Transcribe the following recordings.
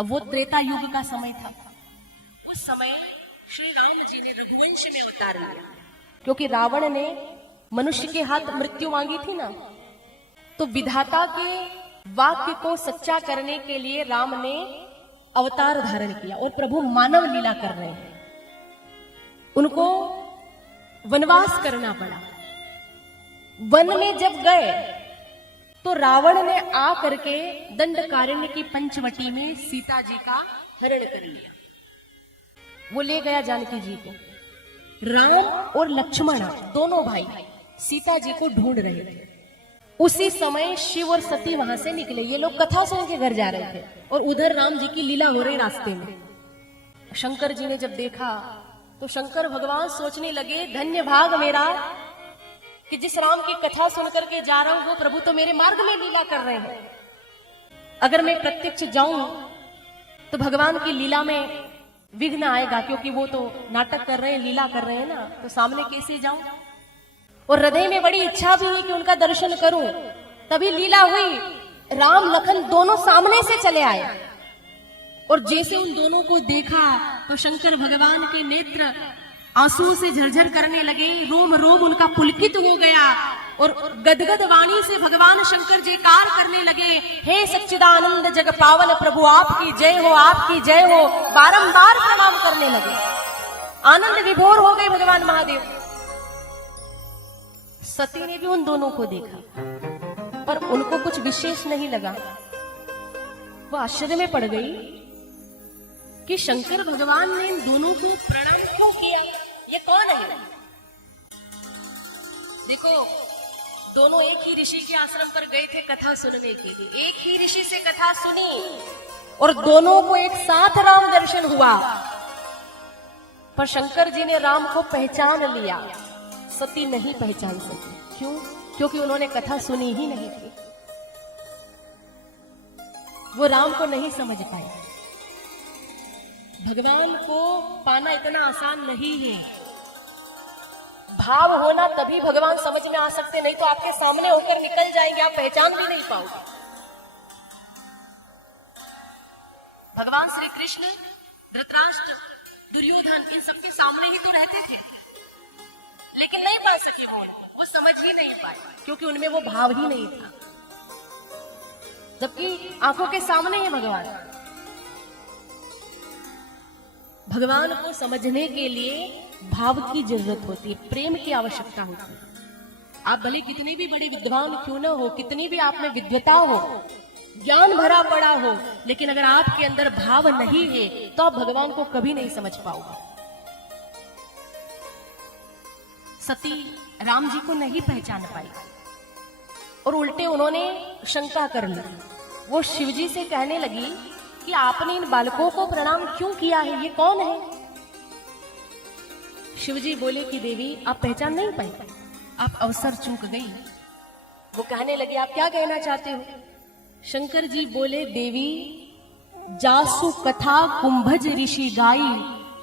अब वो त्रेता युग का समय था। उस समय श्री राम जी ने रघुवंश में अवतार लिया, क्योंकि रावण ने मनुष्य के हाथ मृत्यु मांगी थी ना, तो विधाता के वाक्य को सच्चा करने के लिए राम ने अवतार धारण किया और प्रभु मानव लीला कर रहे हैं। उनको वनवास करना पड़ा। वन में जब गए तो रावण ने आ करके दंडकारण्य की पंचवटी में सीता जी का हरण कर लिया। वो ले गया जानकी जी को। राम और लक्ष्मण दोनों भाई सीता जी को ढूंढ रहे थे। उसी समय शिव और सती वहां से निकले। ये लोग कथा सुन के घर जा रहे थे और उधर राम जी की लीला हो रही रास्ते में। शंकर जी ने जब देखा तो शंकर भगवान सोचने लगे, धन्य भाग मेरा कि जिस राम की कथा सुन करके जा रहा हूं वो प्रभु तो मेरे मार्ग में लीला कर रहे हैं। अगर मैं प्रत्यक्ष जाऊं तो भगवान की लीला में विघ्न आएगा, क्योंकि वो तो नाटक कर रहे हैं, लीला कर रहे हैं ना, तो सामने कैसे जाऊं। और हृदय में बड़ी इच्छा भी है कि उनका दर्शन करूं। तभी लीला हुई, राम लखन दोनों सामने से चले आए और जैसे उन दोनों को देखा तो शंकर भगवान के नेत्र आंसू से झरझर करने लगे, रोम रोम उनका पुलकित हो गया और गदगद वाणी से भगवान शंकर जयकार करने लगे, हे सच्चिदानंद जग पावन प्रभु आपकी जय हो, आपकी जय हो, बारंबार प्रणाम करने लगे। आनंद विभोर हो गए भगवान महादेव। सती ने भी उन दोनों को देखा पर उनको कुछ विशेष नहीं लगा। वो आश्चर्य में पड़ गई कि शंकर भगवान ने इन दोनों को प्रणाम क्यों किया, ये कौन है। देखो, दोनों एक ही ऋषि के आश्रम पर गए थे कथा सुनने के लिए। एक ही ऋषि से कथा सुनी और दोनों को एक साथ राम दर्शन हुआ। पर शंकर जी ने राम को पहचान लिया, सती नहीं पहचान सकी। क्यों? क्योंकि उन्होंने कथा सुनी ही नहीं थी। वो राम को नहीं समझ पाए। भगवान को पाना इतना आसान नहीं है। भाव होना तभी भगवान समझ में आ सकते, नहीं तो आपके सामने होकर निकल जाएंगे, आप पहचान भी नहीं पाओगे। भगवान श्री कृष्ण, धृतराष्ट्र, दुर्योधन इन सबके सामने ही तो रहते थे, लेकिन नहीं पा सके। वो समझ ही नहीं पाए क्योंकि उनमें वो भाव ही नहीं था, जबकि आंखों के सामने है भगवान। भगवान को समझने के लिए भाव की जरूरत होती है, प्रेम की आवश्यकता होती है। आप भले कितने भी बड़े विद्वान क्यों न हो, कितनी भी आप में विद्वता हो, ज्ञान भरा पड़ा हो, लेकिन अगर आपके अंदर भाव नहीं है तो आप भगवान को कभी नहीं समझ पाओगे। सती राम जी को नहीं पहचान पाई और उल्टे उन्होंने शंका कर ली। वो शिवजी से कहने लगी कि आपने इन बालकों को प्रणाम क्यों किया है, ये कौन है। शिवजी बोले कि देवी आप पहचान नहीं पाई, आप अवसर चूक गई। वो कहने लगे आप क्या कहना चाहते हो। शंकर जी बोले देवी जासु कथा कुंभज ऋषि गाई,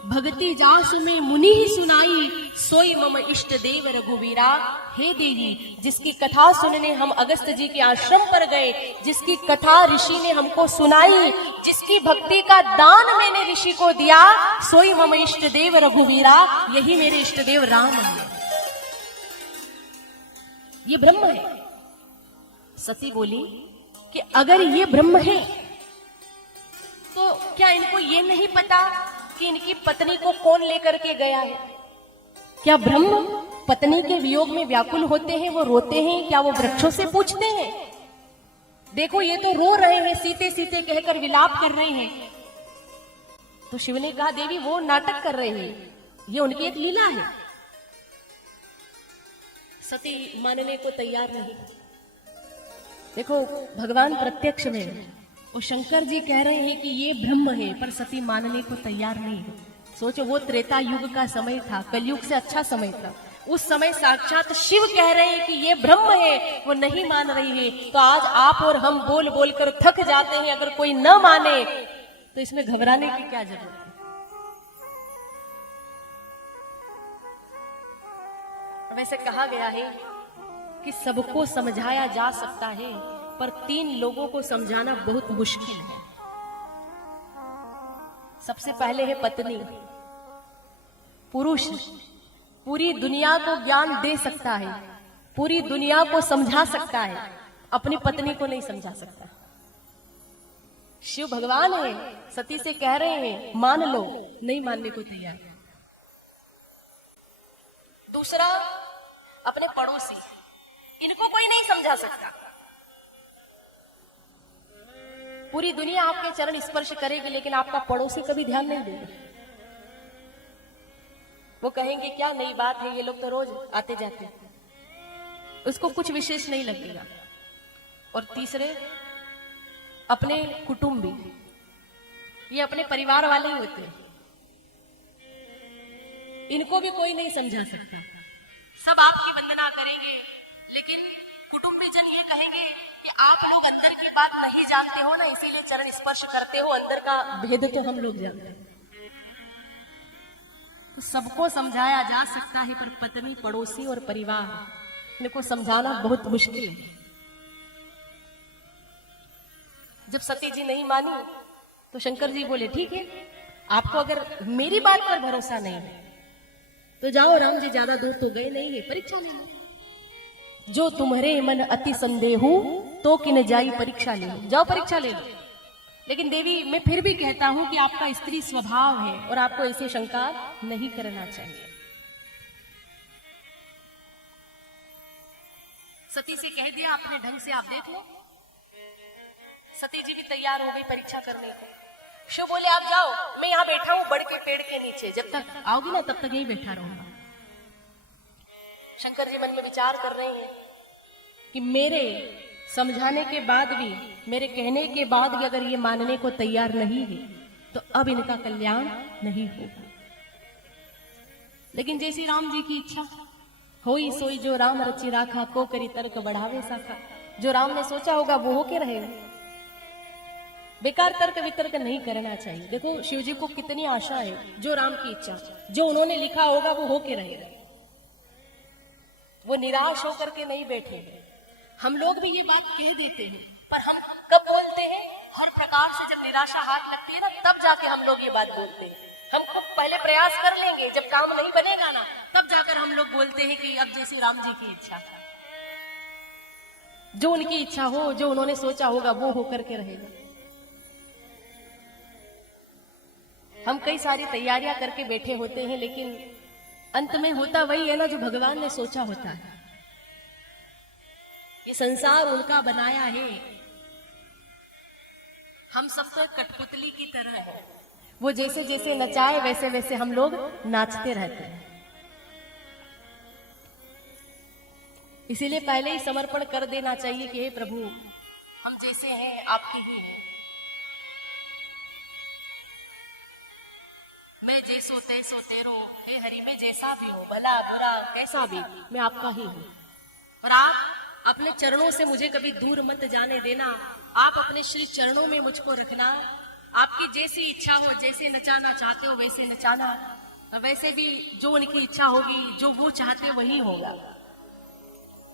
भगति जासु में मुनि ही सुनाई, सोई मम इष्ट देव रघुवीरा। हे देवी, जिसकी कथा सुनने हम अगस्त जी के आश्रम पर गए, जिसकी कथा ऋषि ने हमको सुनाई, जिसकी भक्ति का दान मैंने ऋषि को दिया, सोई मम इष्ट देव रघुवीरा, यही मेरे इष्ट देव राम है। ये ब्रह्म है। सती बोली कि अगर ये ब्रह्म है तो क्या इनको ये नहीं पता कि इनकी पत्नी को कौन लेकर के गया है। क्या ब्रह्म पत्नी के वियोग में व्याकुल होते हैं, वो रोते हैं, क्या वो वृक्षों से पूछते हैं। देखो ये तो रो रहे हैं, सीते सीते कहकर विलाप कर रहे हैं। तो शिव ने कहा देवी वो नाटक कर रहे हैं, ये उनकी एक लीला है। सती मानने को तैयार नहीं। देखो भगवान प्रत्यक्ष में, वो शंकर जी कह रहे हैं कि ये ब्रह्म है, पर सती मानने को तैयार नहीं है। सोचो वो त्रेता युग का समय था, कलयुग से अच्छा समय था। उस समय साक्षात शिव कह रहे हैं कि ये ब्रह्म है, वो नहीं मान रही है। तो आज आप और हम बोल बोल कर थक जाते हैं, अगर कोई न माने तो इसमें घबराने की क्या जरूरत है। वैसे कहा गया है कि सबको समझाया जा सकता है, पर 3 लोगों को समझाना बहुत मुश्किल है। सबसे पहले है पत्नी। पुरुष पूरी दुनिया को ज्ञान दे सकता है, पूरी दुनिया को समझा सकता है, अपनी पत्नी को नहीं समझा सकता। शिव भगवान है, सती से कह रहे हैं मान लो, नहीं मानने को तैयार। दूसरा अपने पड़ोसी, इनको कोई नहीं समझा सकता। पूरी दुनिया आपके चरण स्पर्श करेगी लेकिन आपका पड़ोसी कभी ध्यान नहीं देगा। वो कहेंगे क्या नई बात है, ये लोग तो रोज आते जाते हैं, उसको कुछ विशेष नहीं लगेगा। और तीसरे अपने कुटुंबी, ये अपने परिवार वाले ही होते हैं, इनको भी कोई नहीं समझा सकता। सब आपकी वंदना करेंगे लेकिन कुटुंबी जन ये कहेंगे कि आप लोग अंदर की बात नहीं जानते हो ना, इसीलिए चरण स्पर्श करते हो, अंदर का भेद तो हम लोग जानते हैं। तो सबको समझाया जा सकता है पर पत्नी, पड़ोसी और परिवार, इनको समझाना बहुत मुश्किल है। जब सती जी नहीं मानी तो शंकर जी बोले ठीक है, आपको अगर मेरी बात पर भरोसा नहीं है तो जाओ, राम जी ज्यादा दूर तो गए नहीं है, परीक्षा ले लो। जो तुम्हारे मन अति संदेहु तो किन जाई परीक्षा ले लो, जाओ परीक्षा ले लो। लेकिन देवी मैं फिर भी कहता हूं कि आपका स्त्री स्वभाव है और आपको ऐसे शंका नहीं करना चाहिए। सती से कह दिया अपने ढंग से आप देख लो। सती जी भी तैयार हो गई परीक्षा करने को। शिव बोले आप जाओ, मैं यहाँ बैठा हूं बड़ के पेड़ के नीचे, जब तक आओगी ना तब तक यही बैठा रहूंगा। शंकर जी मन में विचार कर रहे हैं कि मेरे समझाने के बाद भी, मेरे कहने के बाद भी अगर ये मानने को तैयार नहीं है तो अब इनका कल्याण नहीं होगा। लेकिन जैसी राम जी की इच्छा होई सोई, जो राम रचि राखा को करी तर्क बढ़ावे साखा। जो राम ने सोचा होगा वो होके रहेगा, बेकार तर्क वितर्क नहीं करना चाहिए। देखो शिव जी को कितनी आशा है, जो राम की इच्छा, जो उन्होंने लिखा होगा वो होके रहेगा। वो निराश होकर के नहीं बैठे। हम लोग भी ये बात कह देते हैं पर हम कब बोलते हैं, हर प्रकार से जब निराशा हाथ लगती है ना तब जाके हम लोग ये बात बोलते हैं। हम खूब पहले प्रयास कर लेंगे, जब काम नहीं बनेगा ना तब जाकर हम लोग बोलते हैं कि अब जैसे राम जी की इच्छा, जो उनकी इच्छा हो, जो उन्होंने सोचा होगा वो होकर के रहेगा। हम कई सारी तैयारियां करके बैठे होते हैं लेकिन अंत में होता वही है ना जो भगवान ने सोचा होता है। ये संसार उनका बनाया है, हम सब तो कठपुतली की तरह है। वो जैसे जैसे नचाए वैसे वैसे हम लोग नाचते रहते हैं। इसीलिए पहले ही समर्पण कर देना चाहिए कि हे प्रभु हम जैसे हैं आपके ही हैं, मैं जैसो तैसो तेरो, हे हरि मैं जैसा भी हो, भला बुरा कैसा भी मैं आपका ही हूं। और आप अपने चरणों से मुझे कभी दूर मत जाने देना, आप अपने श्री चरणों में मुझको रखना। आपकी जैसी इच्छा हो, जैसे नचाना चाहते हो वैसे नचाना, वैसे भी जो उनकी इच्छा होगी, जो वो चाहते वही होगा।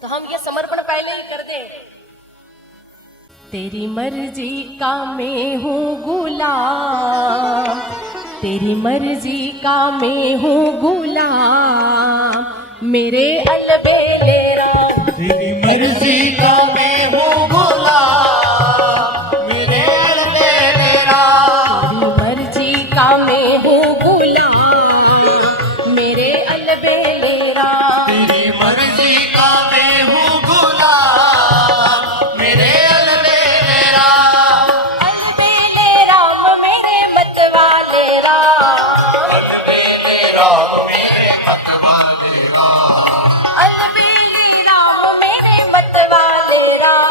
तो हम ये समर्पण पहले ही कर दें। तेरी मर्जी का मैं हूँ गुलाम, तेरी मर्जी का मैं हूँ गुलाम, मेरे अलबेले राम। तेरी मर्जी का मैं हूँ गुलाम, मेरे अलबेले राम। तेरी मर्जी का मैं हूँ गुलाम, मेरे अलबेले राम। तेरी मर्जी का मैं हूँ गुलाम, मेरे अलबेले राम। अलबेले राम मेरे मत वाले राम, अलबेले राम मेरे मतवाले राम। अलबेले राम मेरे मत वाले राम।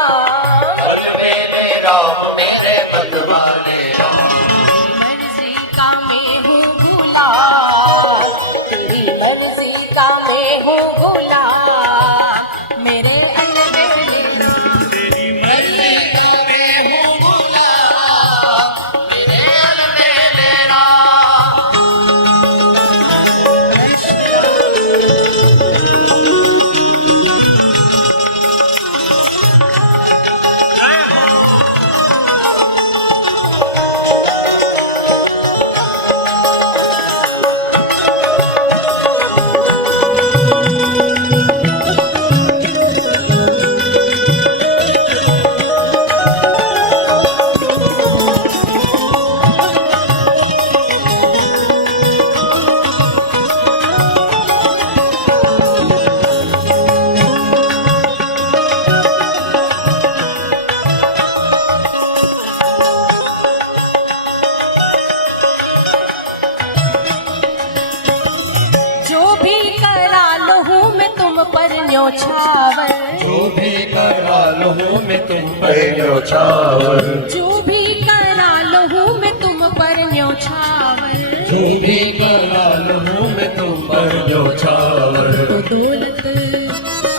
न्योछावर, जो भी करा लूं मैं तुम पर न्योछावर, जो भी करा लूं मैं तुम पर न्योछावर, जो भी करा लूं मैं तुम पर न्योछावर। तो दौलत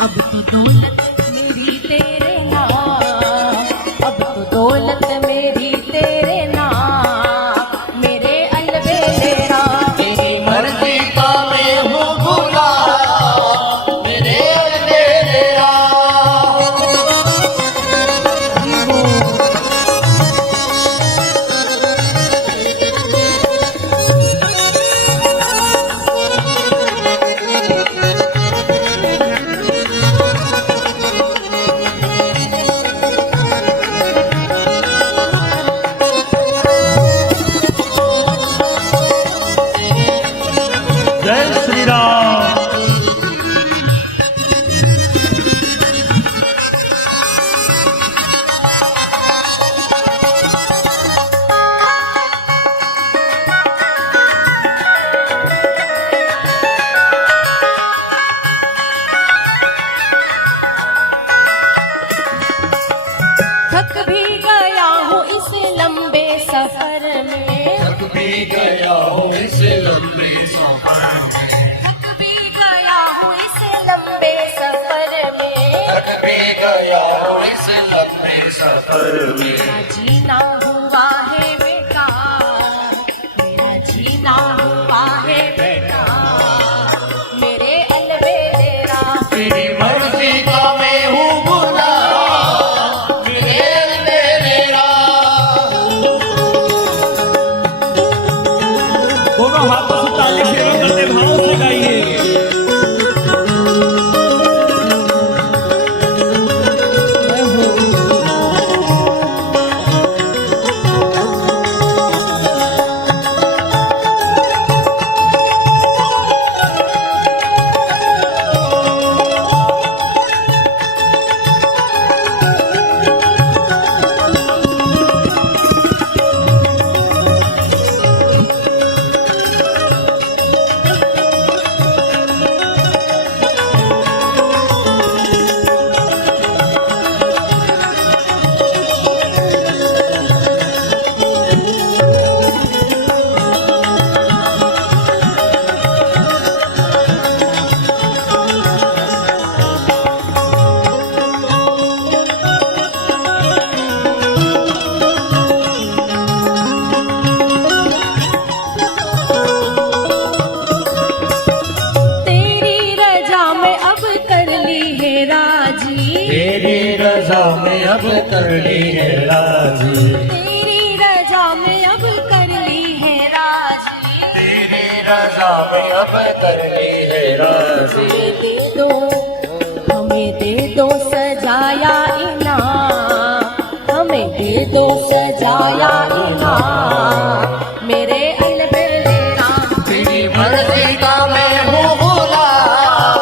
अब तो दौलत मेरी तेरे नाम, अब तो दौलत मेरी तेरे नाम, मेरे अलबेले राम। तेरी मर्जी का मैं हूँ गुलाम, मेरे अलबेले राम। जय श्री राम। थक भी गया हूँ इस लंबे सफर में, थक भी गया हूँ इस लंबे सफर में, थक भी गया हूँ इस लंबे सफर में, थक भी गया हूँ इस लंबे सफर में। मेरा जीना हुआ है बेकार, मेरा जीना हुआ है बेकार, मेरे अलबेले राम। तेरी मर्जी का मैं हूँ गुलाम, मेरे अलबेले राम। दोनों हाथों से ताली सेवा करते भाव से गाइए। तेरी रजा में अब कर ली है राजी, तेरी रजा में अब कर ली है राजी, तेरी रजा में अब कर ली है राजी, तेरी रजा में अब कर ली है राजी। हमें दे दो, हमें दे दो सजाया इनाम, हमें दे दो सजाया इनाम, मेरे अलबेले राम। तेरी मर्जी का मैं हूँ गुलाम,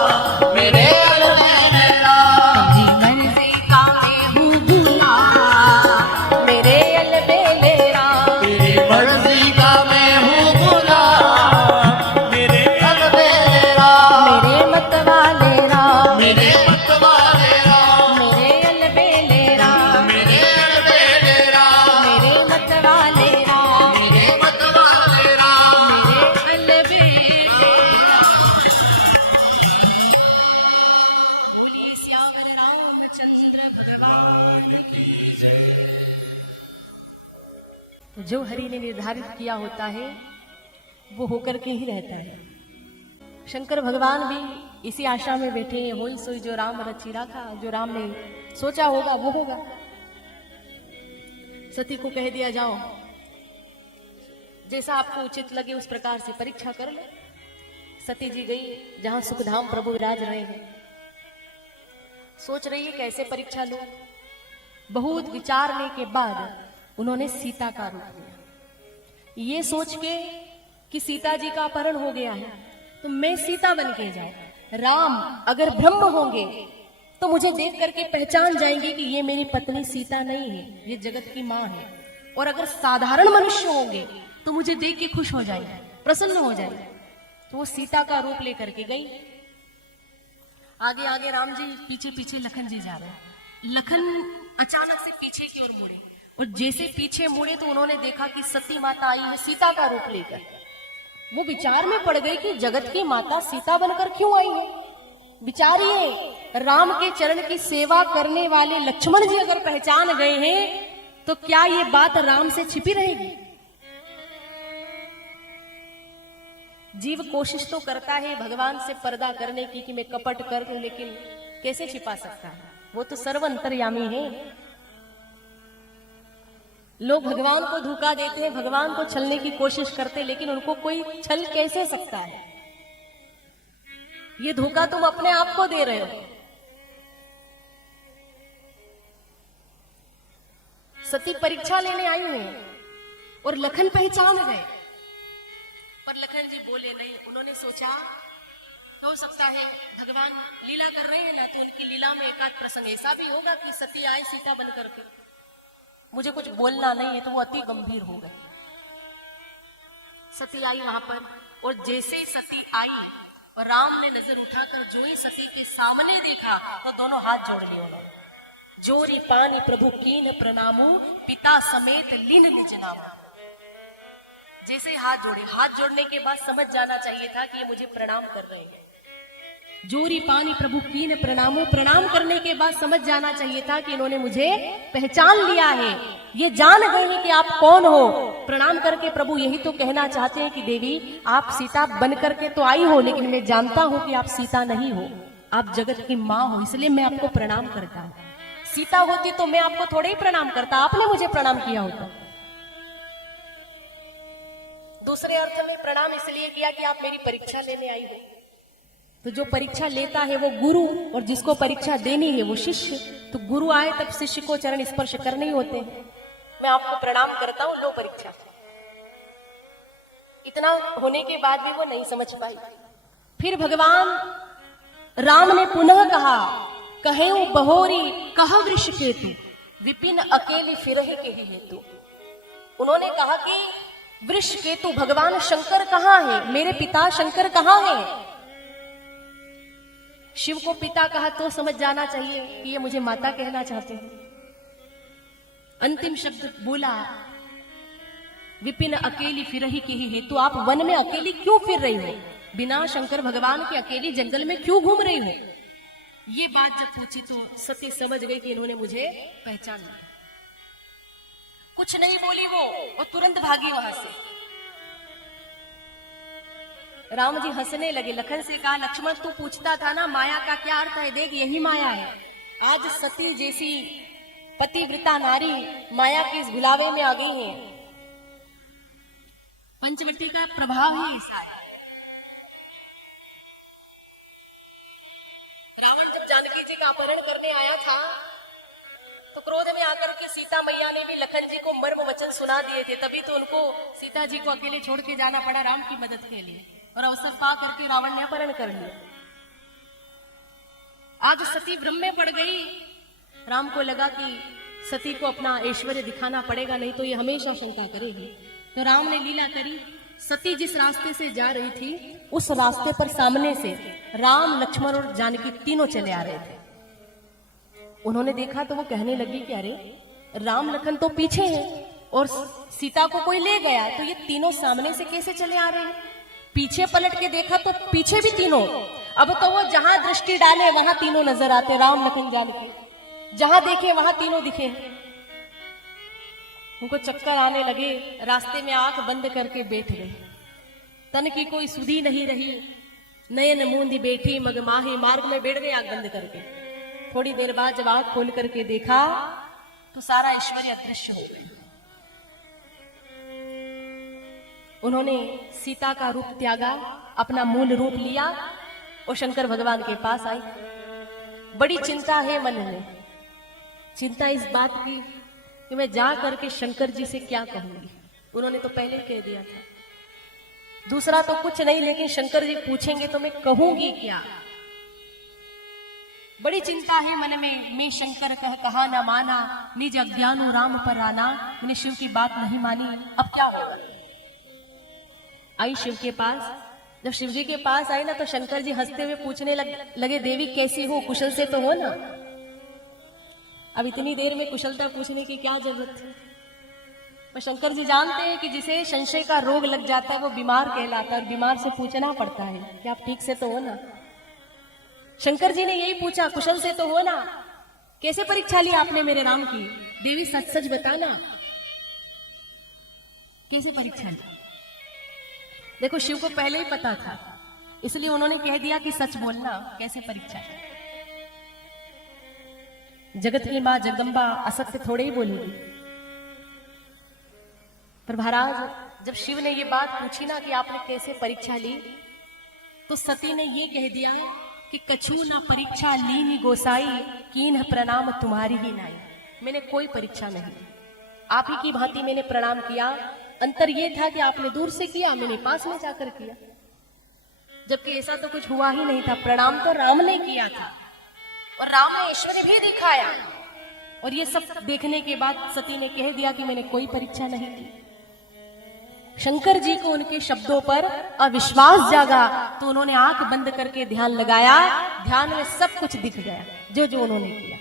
मेरे अलबेले राम। तेरी मर्जी का मैं हूँ गुलाम, मेरे अलबेले राम। तेरी मर्जी का मैं हूँ गुलाम, मेरे अलबेले राम। मेरे मत वाले राम, मेरे मत वाले राम, मेरे अलबेले राम, मेरे अलबेले राम, मेरे मत वाले राम, मेरे मत वाले राम। मेरे अलबेले राम। बोलिए श्यामल रामचंद्र भगवान की जय। तो जो हरि ने निर्धारित किया होता है वो होकर के ही रहता है। शंकर भगवान भी इसी आशा में बैठे हैं, होई सोई जो राम रची राखा, जो राम ने सोचा होगा वो होगा। सती को कह दिया जाओ जैसा आपको उचित लगे उस प्रकार से परीक्षा कर लो। सती जी गई जहां सुखधाम प्रभु विराज रहे हैं, सोच रही है कैसे परीक्षा लो। बहुत विचारने के बाद उन्होंने सीता का रूप लिया, ये सोच के कि सीता जी का अपहरण हो गया है तो मैं सीता बन के जाऊं। राम अगर ब्रह्म होंगे तो मुझे देख करके पहचान जाएंगे कि ये मेरी पत्नी सीता नहीं है, ये जगत की माँ है। और अगर साधारण मनुष्य होंगे तो मुझे देख के खुश हो जाएंगे, प्रसन्न हो जाएंगे। तो वो सीता का रूप लेकर के गई। आगे आगे राम जी, पीछे पीछे लखन जी जा रहे हैं। लखन अचानक से पीछे की ओर मुड़े, और जैसे पीछे मुड़े तो उन्होंने देखा कि सती माता आई है सीता का रूप लेकर। वो विचार में पड़ गई कि जगत की माता सीता बनकर क्यों आई है। विचारिए, राम के चरण की सेवा करने वाले लक्ष्मण जी अगर पहचान गए हैं तो क्या ये बात राम से छिपी रहेगी? जीव कोशिश तो करता है भगवान से पर्दा करने की कि मैं कपट कर दूं, लेकिन कैसे छिपा सकता है? वो तो सर्व अंतर्यामी है। लोग भगवान को धोखा देते हैं, भगवान को छलने की कोशिश करते हैं, लेकिन उनको कोई छल कैसे सकता है? ये धोखा तुम अपने आप को दे रहे हो। सती परीक्षा लेने आई हैं और लखन पहचान गए, पर लखन जी बोले नहीं। उन्होंने सोचा हो सकता है भगवान लीला कर रहे हैं ना, तो उनकी लीला में एकाध प्रसंग ऐसा भी होगा कि सती आई सीता बन करके, मुझे कुछ बोलना नहीं है, तो वो अति गंभीर हो गए। सती आई वहां पर, और जैसे ही सती आई और राम ने नजर उठाकर जो ही सती के सामने देखा तो दोनों हाथ जोड़ लिए उन्होंने। जोरी पानी प्रभु कीन प्रणामू, पिता समेत लीन निज नामू। जैसे हाथ जोड़े, हाथ जोड़ने के बाद समझ जाना चाहिए था कि ये मुझे प्रणाम कर रहे हैं। जोरी पानी प्रभु कीन प्रणामो, प्रणाम करने के बाद समझ जाना चाहिए था कि इन्होंने मुझे पहचान लिया है, ये जान गए हैं कि आप कौन हो। प्रणाम करके प्रभु यही तो कहना चाहते हैं कि देवी आप सीता बन करके तो आई हो, लेकिन मैं जानता हूं कि आप सीता नहीं हो, आप जगत की माँ हो, इसलिए मैं आपको प्रणाम करता हूं। सीता होती तो मैं आपको थोड़े ही प्रणाम करता, आपने मुझे प्रणाम किया होता। दूसरे अर्थ में प्रणाम इसलिए किया कि आप मेरी परीक्षा लेने आई हो। तो जो परीक्षा लेता है वो गुरु, और जिसको परीक्षा देनी है वो शिष्य। तो गुरु आए तब शिष्य को चरण स्पर्श करने ही होते हैं। मैं आपको प्रणाम करता हूं, लो परीक्षा। इतना होने के बाद भी वो नहीं समझ पाई। फिर भगवान राम ने पुनः कहा, कहेऊ बहोरी कहा वृष केतु, विपिन अकेली फिरहि केहि हेतु। उन्होंने कहा कि वृष केतु भगवान शंकर कहाँ है, मेरे पिता शंकर कहाँ है। शिव को पिता कहा तो समझ जाना चाहिए कि ये मुझे माता कहना चाहते हैं। अंतिम शब्द बोला, विपिन अकेली फिरहि केहि हेतु। आप वन में अकेली क्यों फिर रही हो, बिना शंकर भगवान के अकेली जंगल में क्यों घूम रही हो। ये बात जब पूछी तो सती समझ गई कि इन्होंने मुझे पहचान लिया। कुछ नहीं बोली वो, और तुरंत भागी वहां से। राम जी हंसने लगे, लखन से कहा, लक्ष्मण तू पूछता था ना माया का क्या अर्थ है, देख यही माया है। आज सती जैसी पतिव्रता नारी माया के इस भुलावे में आ गई है। पंचवटी का प्रभाव ही ऐसा है। रावण जब जानकी जी का अपहरण करने आया था तो क्रोध में आकर के सीता मैया ने भी लखन जी को मर्म वचन सुना दिए थे, तभी तो उनको सीता जी को अकेले छोड़ के जाना पड़ा राम की मदद के लिए, और अवसर पा करके रावण ने अपहरण कर लिया। आज सती भ्रम में पड़ गई। राम को लगा कि सती को अपना ऐश्वर्य दिखाना पड़ेगा, नहीं तो ये हमेशा शंका करेगी। तो राम ने लीला करी। सती जिस रास्ते से जा रही थी उस रास्ते पर सामने से राम, लक्ष्मण और जानकी तीनों चले आ रहे थे। उन्होंने देखा तो वो कहने लगी कि अरे राम लखन तो पीछे हैं और सीता को कोई ले गया, तो ये तीनों सामने से कैसे चले आ रहे हैं। पीछे पलट के देखा तो पीछे भी तीनों। अब तो वो जहां दृष्टि डाले वहां तीनों नजर आते, राम लखन जानकी, जहां देखे वहां तीनों दिखे। उनको चक्कर आने लगे, रास्ते में आंख बंद करके बैठ गए। तन की कोई सुधी नहीं रही, नयन मूंदी बैठी मगमाही, मार्ग में बैठ गए आंख बंद करके। थोड़ी देर बाद जब आंख खोल करके देखा तो सारा ऐश्वर्य अदृश्य हो गया। उन्होंने सीता का रूप त्यागा, अपना मूल रूप लिया और शंकर भगवान के पास आई। बड़ी चिंता है मन में, चिंता इस बात की कि मैं जा करके शंकर जी से क्या कहूंगी। उन्होंने तो पहले कह दिया था, दूसरा तो कुछ नहीं, लेकिन शंकर जी पूछेंगे तो मैं कहूंगी क्या। बड़ी चिंता है मन में, मैं शंकर कहा ना माना, निज अज्ञानो राम पर आना। मैंने शिव की बात नहीं मानी, अब क्या होगा। आई शिव के पास, जब शिव जी के पास आई ना तो शंकर जी हंसते हुए पूछने लगे देवी कैसी हो, कुशल से तो हो ना। अब इतनी देर में कुशलता पूछने की क्या जरूरत है। पर शंकर जी जानते हैं कि जिसे संशय का रोग लग जाता है वो बीमार कहलाता है और बीमार से पूछना पड़ता है कि आप ठीक से तो हो ना। शंकर जी ने यही पूछा, कुशल से तो हो ना, कैसे परीक्षा ली आपने मेरे राम की। देवी सच सच बताना, कैसे परीक्षा ली। देखो शिव को पहले ही पता था, इसलिए उन्होंने कह दिया कि सच बोलना, कैसे परीक्षा ली। जगत की मां जगदम्बा असत्य थोड़े ही बोलेगी। पर महाराज जब शिव ने ये बात पूछी ना कि आपने कैसे परीक्षा ली, तो सती ने ये कह दिया कि कछु ना परीक्षा लीनी गोसाई, कीन्ह प्रणाम तुम्हारी ही नाई। मैंने कोई परीक्षा नहीं ली, आप ही की भांति मैंने प्रणाम किया। अंतर ये था कि आपने दूर से किया, मैंने पास में जाकर किया, जबकि ऐसा तो कुछ हुआ ही नहीं था। प्रणाम तो राम ने किया था और राम ने ऐश्वर्य भी दिखाया, और ये सब देखने के बाद सती ने कह दिया कि मैंने कोई परीक्षा नहीं दी। शंकर जी को उनके शब्दों पर अविश्वास जागा, तो उन्होंने आंख बंद करके ध्यान लगाया। ध्यान में सब कुछ दिख गया जो जो उन्होंने किया।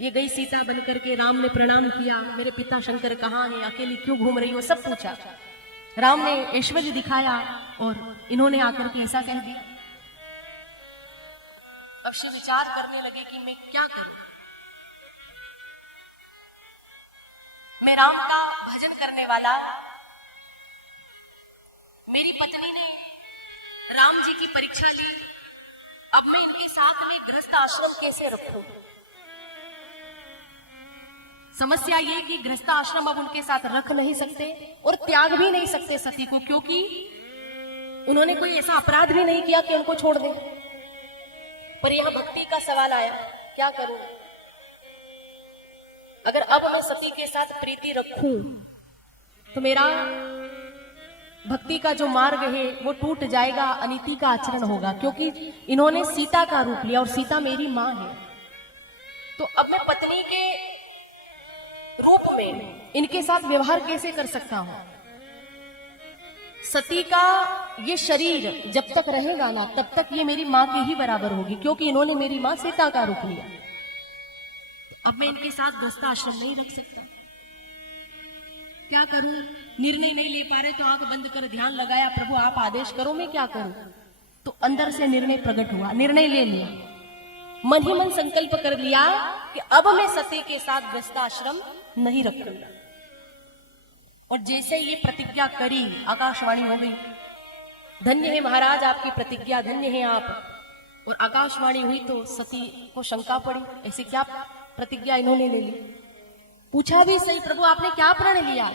ये गई सीता बनकर के, राम ने प्रणाम किया, मेरे पिता शंकर कहाँ है, अकेली क्यों घूम रही हो, सब पूछा। राम ने ऐश्वर्य दिखाया और इन्होंने आकर के ऐसा कह दिया। अब शिव विचार करने लगे कि मैं क्या करूं। मैं राम का भजन करने वाला, मेरी पत्नी ने राम जी की परीक्षा ली, अब मैं इनके साथ में गृहस्थ आश्रम कैसे रखूं। समस्या ये कि गृहस्थ आश्रम अब उनके साथ रख नहीं सकते और त्याग भी नहीं सकते सती को, क्योंकि उन्होंने कोई ऐसा अपराध भी नहीं किया कि उनको छोड़ दें। पर यह भक्ति का सवाल आया, क्या करूं। अगर अब मैं सती के साथ प्रीति रखूं तो मेरा भक्ति का जो मार्ग है वो टूट जाएगा, अनीति का आचरण होगा, क्योंकि इन्होंने सीता का रूप लिया और सीता मेरी मां है। तो अब मैं पत्नी के रूप में इनके साथ व्यवहार कैसे कर सकता हूं। सती का ये शरीर जब तक रहेगा ना तब तक ये मेरी मां के ही बराबर होगी, क्योंकि इन्होंने मेरी मां सीता का रूप लिया। अब मैं इनके साथ गृहस्थ आश्रम नहीं रख सकता, क्या करूं। निर्णय नहीं ले पा रहे तो आंख बंद कर ध्यान लगाया, प्रभु आप आदेश करो मैं क्या करूं। तो अंदर से निर्णय प्रकट हुआ, निर्णय ले लिया, मन ही मन संकल्प कर लिया कि अब मैं सती के साथ गृहस्थ आश्रम नहीं रखूंगा। और जैसे ये प्रतिज्ञा करी, आकाशवाणी हो गई, धन्य है महाराज आपकी प्रतिज्ञा, धन्य है आप। और आकाशवाणी हुई तो सती को शंका पड़ी, ऐसी क्या प्रतिज्ञा इन्होंने ले ली। पूछा भी सही, प्रभु आपने क्या प्रण लिया।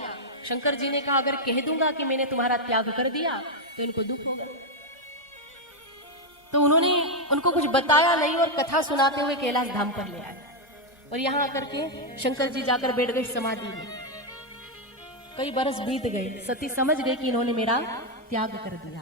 शंकर जी ने कहा अगर कह दूंगा कि मैंने तुम्हारा त्याग कर दिया तो इनको दुख होगा। तो उन्होंने उनको कुछ बताया नहीं और कथा सुनाते हुए कैलाश धाम पर ले आए। और यहां आकर के शंकर जी जाकर बैठ गए समाधि में। कई बरस बीत गए, सती समझ गई कि इन्होंने मेरा त्याग कर दिया।